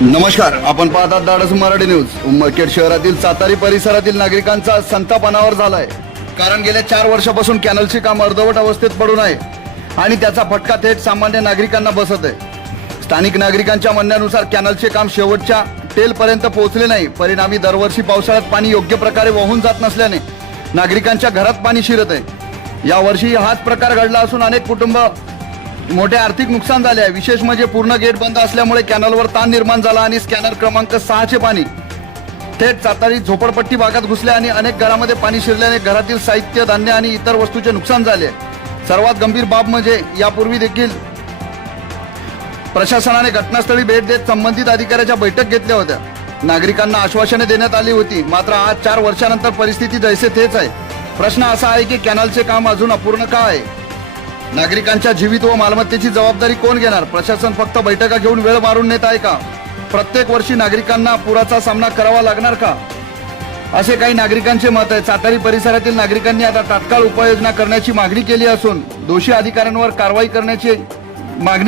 नमस्कार, आपण पाहतात धाडस मराठी न्यूज। उमरखेड शहरातील सातारी परिसरातील नागरिकांचा संताप अनावर झालाय, कारण गेल्या 4 वर्षापासून कॅनलचे काम अर्धवट अवस्थेत पडून आहे आणि त्याचा फटका थेट सामान्य नागरिकांना बसत आहे। स्थानिक नागरिकांच्या म्हणण्यानुसार कॅनलचे काम शेवटच्या टेलपर्यंत पोहोचले नाही। परिणामी दरवर्षी पावसाळ्यात पाणी योग्य प्रकारे वाहून जात नसल्याने नागरिकांच्या घरात पाणी शिरत आहे। यावर्षी हाच प्रकार घडला असून अनेक कुटुंब मोठे आर्थिक नुकसान झाले आहे। विशेष म्हणजे पूर्ण गेट बंद असल्यामुळे कॅनलवर ताण निर्माण झाला आणि स्कॅनर क्रमांक 6 चे पाणी थेट सातारी झोपडपट्टी भागात घुसले आणि अनेक घरामध्ये पाणी शिरल्याने घरातील साहित्य, धान्य आणि इतर वस्तूंचे नुकसान झाले। सर्वात गंभीर बाब म्हणजे यापूर्वी देखील प्रशासनाने घटनास्थळी भेट देत संबंधित अधिकाऱ्याच्या बैठक घेतल्या होत्या। नागरिकांना आश्वासने देण्यात आली होती, मात्र आज 4 वर्षानंतर परिस्थिती जैसे तेच आहे। प्रश्न असा आहे की कॅनलचे काम अजून अपूर्ण का आहे? नागरिकांच्या जीवित व मालमत्तेची जबाबदारी कोण घेणार? प्रशासन फक्त बैठका घेऊन वेळ मारून नेत आहे का? प्रत्येक वर्षी नागरिकांना पुराचा सामना करावा लागणार का? असे काही नागरिकांचे मत आहे। सातारी परिसरातील नागरिकांनी आता तात्काळ उपाययोजना करण्याची मागणी केली असून दोषी अधिकाऱ्यांवर कारवाई करण्याची मागणी